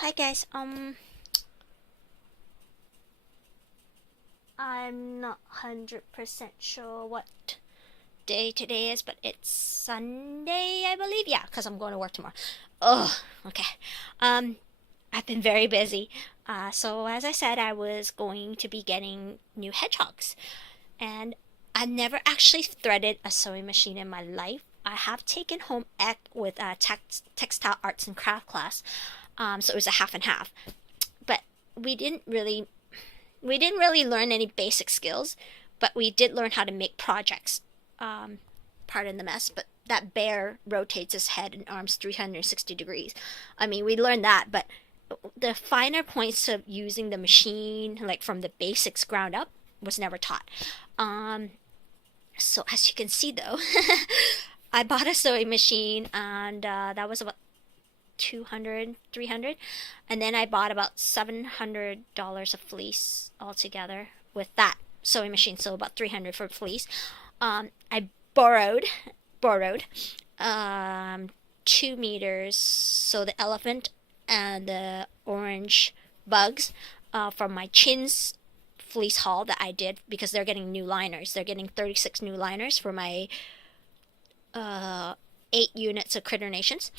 Hi guys, I'm not 100% sure what day today is, but it's Sunday, I believe. Yeah, because I'm going to work tomorrow. Oh, okay. Um, I've been very busy. So as I said, I was going to be getting new hedgehogs, and I've never actually threaded a sewing machine in my life. I have taken home ec with a textile arts and craft class, so it was a half and half. But we didn't really we didn't really learn any basic skills, but we did learn how to make projects. Um, Pardon the mess, but that bear rotates his head and arms 360 degrees. I mean, we learned that, but the finer points of using the machine, like from the basics ground up, was never taught. Um, so as you can see, though, I bought a sewing machine, and that was about 200, 300, and then I bought about $700 of fleece altogether with that sewing machine, so about 300 for fleece. I borrowed 2 meters, so the elephant and the orange bugs, from my chins fleece haul that I did, because they're getting new liners. They're getting 36 new liners for my uh, 8 units of Critter Nations,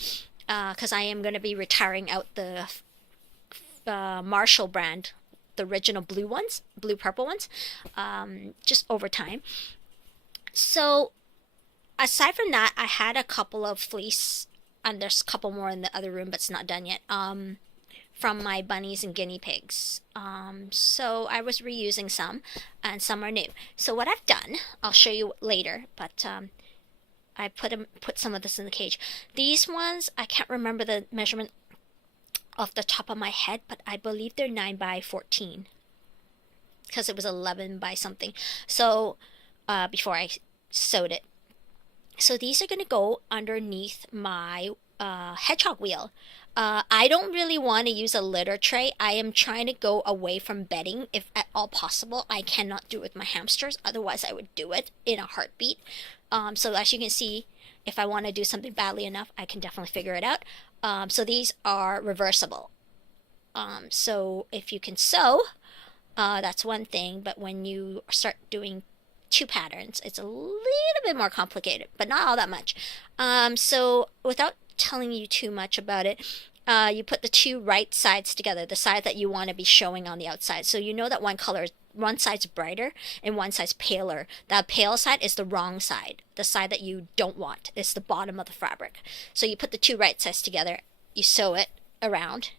because I am going to be retiring out the Marshall brand, the original blue ones, blue purple ones, just over time. So aside from that, I had a couple of fleece, and there's a couple more in the other room, but it's not done yet. From my bunnies and guinea pigs. So I was reusing some, and some are new. So what I've done, I'll show you later, but I put some of this in the cage. These ones, I can't remember the measurement off the top of my head, but I believe they're 9 by 14 because it was 11 by something. So before I sewed it. So these are going to go underneath my hedgehog wheel. I don't really want to use a litter tray. I am trying to go away from bedding if at all possible. I cannot do it with my hamsters. Otherwise, I would do it in a heartbeat. So as you can see, if I want to do something badly enough, I can definitely figure it out. So these are reversible. So if you can sew, that's one thing. But when you start doing two patterns, it's a little bit more complicated, but not all that much. So without telling you too much about it, you put the two right sides together, the side that you want to be showing on the outside. So you know that one side's brighter and one side's paler. That pale side is the wrong side. The side that you don't want is the bottom of the fabric. So you put the two right sides together, you sew it around,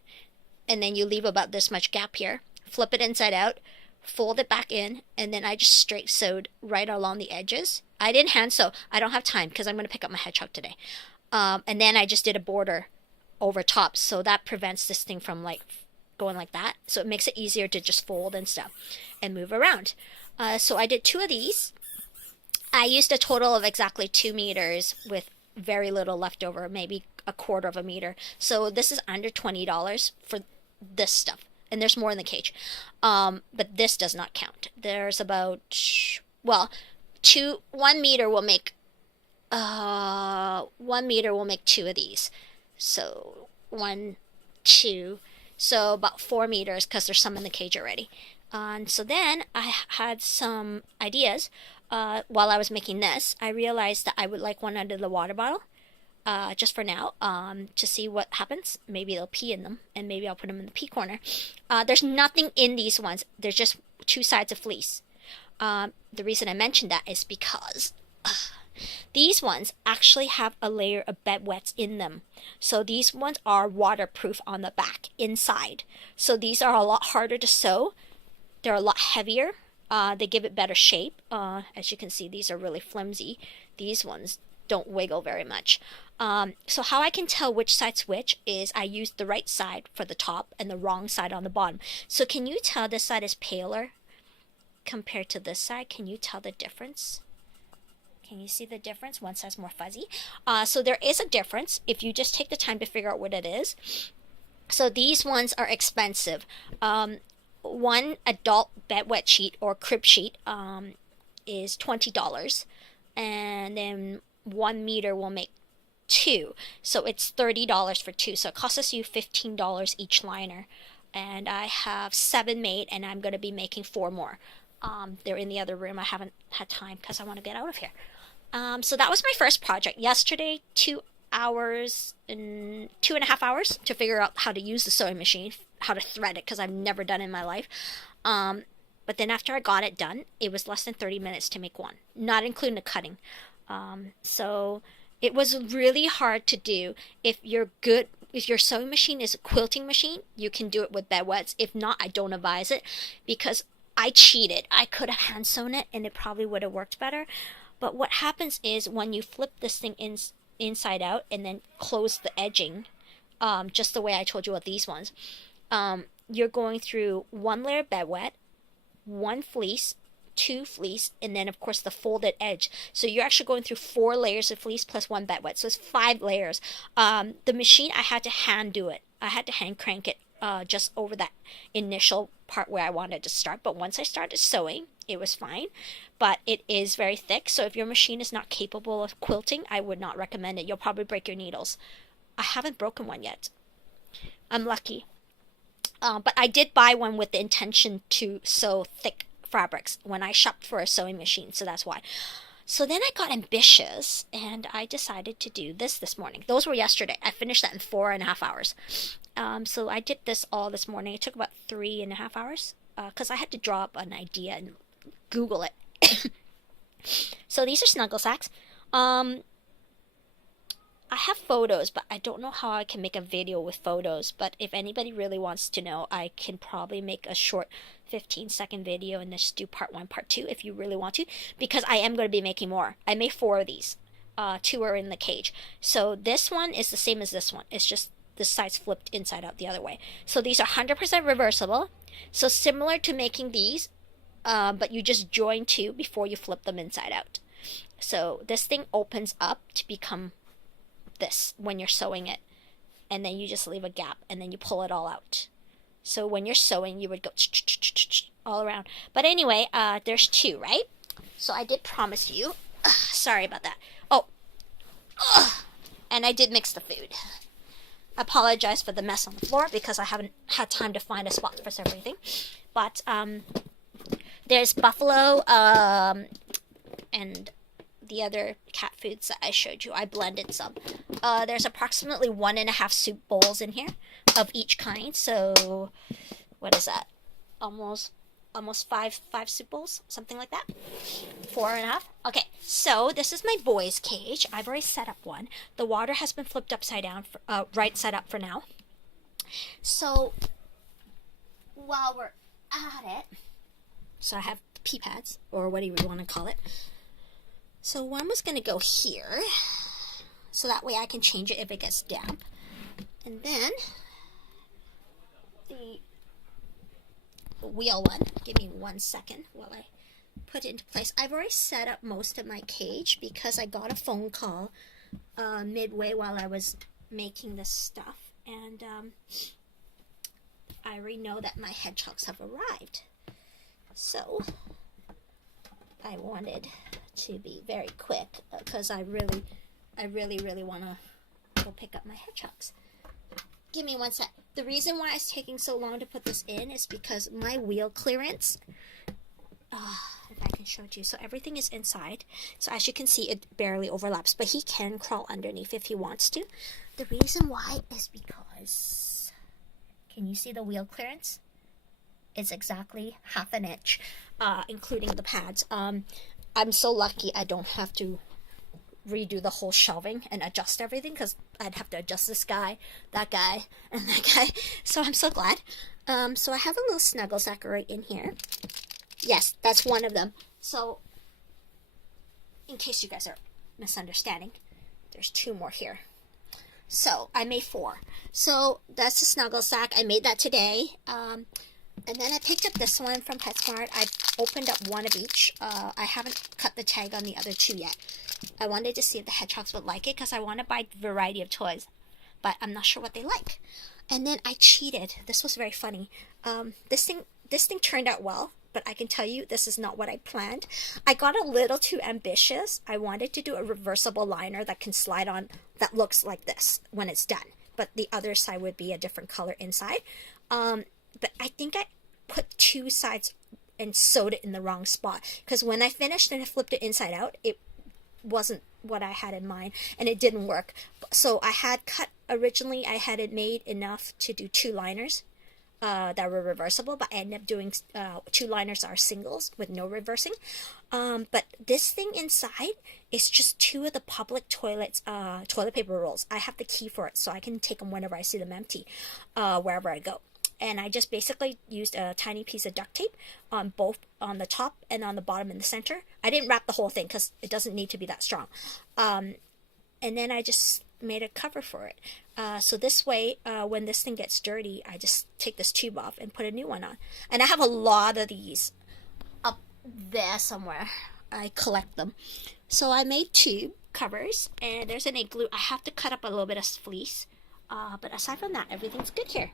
and then you leave about this much gap here. Flip it inside out, fold it back in, and then I just straight sewed right along the edges. I didn't hand sew. I don't have time because I'm going to pick up my hedgehog today. And then I just did a border over top, so that prevents this thing from like going like that. So it makes it easier to just fold and stuff and move around. So I did two of these. I used a total of exactly 2 meters with very little left over, maybe a quarter of a meter. So this is under $20 for this stuff. And there's more in the cage. But this does not count. There's about, well, 1 meter will make 1 meter will make two of these. So one, two, so about 4 meters because there's some in the cage already. And so then I had some ideas. While I was making this, I realized that I would like one under the water bottle. Just for now, to see what happens. Maybe they'll pee in them, and maybe I'll put them in the pee corner. There's nothing in these ones. There's just two sides of fleece. The reason I mentioned that is because these ones actually have a layer of bed wets in them. So these ones are waterproof on the back, inside. So these are a lot harder to sew. They're a lot heavier. They give it better shape. As you can see, these are really flimsy. These ones don't wiggle very much. So how I can tell which side's which is I use the right side for the top and the wrong side on the bottom. So can you tell this side is paler compared to this side? Can you tell the difference? Can you see the difference? One side's more fuzzy. So there is a difference if you just take the time to figure out what it is. So these ones are expensive. One adult bed wet sheet or crib sheet is $20, and then 1 meter will make two, so it's $30 for two. So it costs you $15 each liner, and I have 7 made, and I'm going to be making 4 more. They're in the other room. I haven't had time because I want to get out of here. So that was my first project. Yesterday, 2 hours and 2.5 hours to figure out how to use the sewing machine, how to thread it, because I've never done it in my life. But then after I got it done, it was less than 30 minutes to make one, not including the cutting. So it was really hard to do. If your sewing machine is a quilting machine, you can do it with bedwets. If not, I don't advise it, because I cheated. I could have hand sewn it and it probably would have worked better. But what happens is when you flip this thing inside out and then close the edging, just the way I told you with these ones, you're going through 1 layer bedwet, 1 fleece, 2 fleece, and then of course the folded edge. So you're actually going through 4 layers of fleece plus 1 bedwet. So it's 5 layers. The machine, I had to hand do it. I had to hand crank it just over that initial part where I wanted to start. But once I started sewing, it was fine. But it is very thick. So if your machine is not capable of quilting, I would not recommend it. You'll probably break your needles. I haven't broken one yet. I'm lucky. But I did buy one with the intention to sew thick fabrics when I shopped for a sewing machine, so that's why. So then I got ambitious and I decided to do this morning. Those were yesterday. I finished that in 4.5 hours. So I did this all this morning. It took about 3.5 hours because I had to draw up an idea and Google it. So these are snuggle sacks. I have photos, but I don't know how I can make a video with photos. But if anybody really wants to know, I can probably make a short 15-second video and just do part 1, part 2 if you really want to. Because I am going to be making more. I made 4 of these. 2 are in the cage. So this one is the same as this one. It's just this side's flipped inside out the other way. So these are 100% reversible. So similar to making these, but you just join 2 before you flip them inside out. So this thing opens up to become this when you're sewing it, and then you just leave a gap and then you pull it all out. So when you're sewing, you would go all around. But anyway, there's 2, right? So I did promise you. Sorry about that. Oh, and I did mix the food. I apologize for the mess on the floor because I haven't had time to find a spot for everything. But there's buffalo and the other cat foods that I showed you. I blended some. There's approximately 1.5 soup bowls in here of each kind. So what is that? Almost 5 soup bowls, something like that. 4.5. Okay, so this is my boys' cage. I've already set up one. The water has been flipped upside down, right side up for now. So while we're at it, so I have pee pads, or whatever you want to call it. So one was going to go here, so that way I can change it if it gets damp. And then the wheel one, give me 1 second while I put it into place. I've already set up most of my cage because I got a phone call midway while I was making this stuff. And I already know that my hedgehogs have arrived. So I wanted to be very quick because I really want to go pick up my hedgehogs. Give me 1 sec. The reason why it's taking so long to put this in is because my wheel clearance, if I can show it to you, so everything is inside. So as you can see, it barely overlaps, but he can crawl underneath if he wants to. The reason why is because, can you see the wheel clearance? It's exactly 1/2 inch, including the pads. I'm so lucky I don't have to redo the whole shelving and adjust everything because I'd have to adjust this guy, that guy, and that guy. So I'm so glad. So I have a little snuggle sack right in here. Yes, that's one of them. So in case you guys are misunderstanding, there's 2 more here. So I made 4. So that's the snuggle sack. I made that today. And then I picked up this one from PetSmart. I've opened up 1 of each. I haven't cut the tag on the other 2 yet. I wanted to see if the hedgehogs would like it because I want to buy a variety of toys. But I'm not sure what they like. And then I cheated. This was very funny. This thing turned out well. but I can tell you this is not what I planned. I got a little too ambitious. I wanted to do a reversible liner that can slide on, that looks like this when it's done, but the other side would be a different color inside. But I think I put two sides and sewed it in the wrong spot, because when I finished and I flipped it inside out, it wasn't what I had in mind, and it didn't work. So I had cut, originally I had it made enough to do two liners that were reversible, but I ended up doing two liners that are singles with no reversing. But this thing inside is just two of the public toilets toilet paper rolls. I have the key for it, so I can take them whenever I see them empty, wherever I go. And I just basically used a tiny piece of duct tape on both, on the top and on the bottom in the center. I didn't wrap the whole thing because it doesn't need to be that strong. And then I just made a cover for it. So this way, when this thing gets dirty, I just take this tube off and put a new one on. And I have a lot of these up there somewhere. I collect them. So I made two covers, and there's an igloo. I have to cut up a little bit of fleece. But aside from that, everything's good here.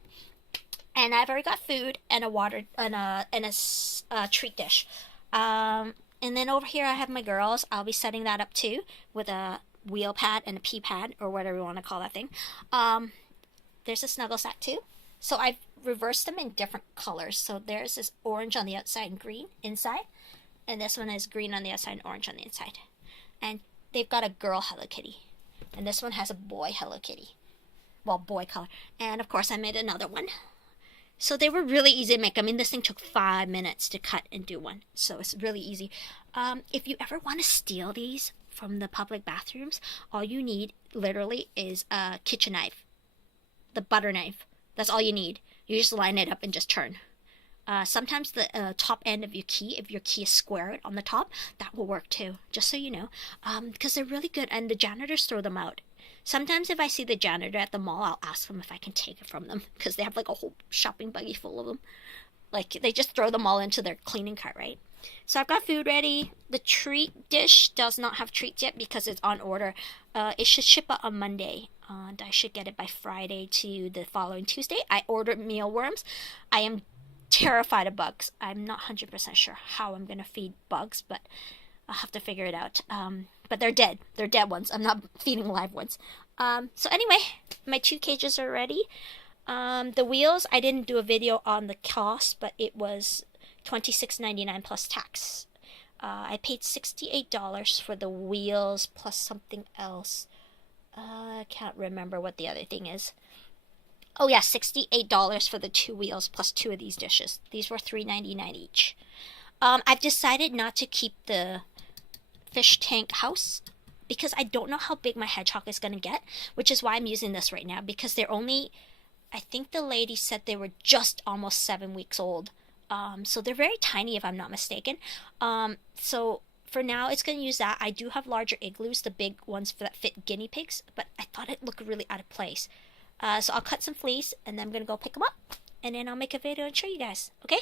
And I've already got food and a water and a treat dish. And then over here I have my girls. I'll be setting that up too with a wheel pad and a pea pad, or whatever you want to call that thing. There's a snuggle sack too. So I've reversed them in different colors. So there's this orange on the outside and green inside. And this one is green on the outside and orange on the inside. And they've got a girl Hello Kitty. And this one has a boy Hello Kitty. Well, boy color. And of course I made another one. So they were really easy to make. I mean, this thing took 5 minutes to cut and do one. So it's really easy. If you ever want to steal these from the public bathrooms, all you need literally is a kitchen knife. The butter knife. That's all you need. You just line it up and just turn. Sometimes the top end of your key, if your key is squared on the top, that will work too. Just so you know. Because they're really good, and the janitors throw them out. Sometimes if I see the janitor at the mall, I'll ask them if I can take it from them, because they have like a whole shopping buggy full of them. Like, they just throw them all into their cleaning cart, right? So I've got food ready. The treat dish does not have treats yet because it's on order. It should ship out on Monday, and I should get it by Friday to the following Tuesday. I ordered mealworms. I am terrified of bugs. I'm not 100% sure how I'm going to feed bugs, but I'll have to figure it out. But they're dead. They're dead ones. I'm not feeding live ones. So anyway, my 2 cages are ready. The wheels, I didn't do a video on the cost, but it was $26.99 plus tax. I paid $68 for the wheels plus something else. I can't remember what the other thing is. Oh yeah, $68 for the 2 wheels plus 2 of these dishes. These were $3.99 each. I've decided not to keep the fish tank house because I don't know how big my hedgehog is going to get, which is why I'm using this right now, because they're only, I think the lady said they were just almost 7 weeks old. So they're very tiny if I'm not mistaken. So for now it's going to use that. I do have larger igloos, the big ones that fit guinea pigs, but I thought it looked really out of place. So I'll cut some fleece and then I'm going to go pick them up, and then I'll make a video and show you guys. Okay?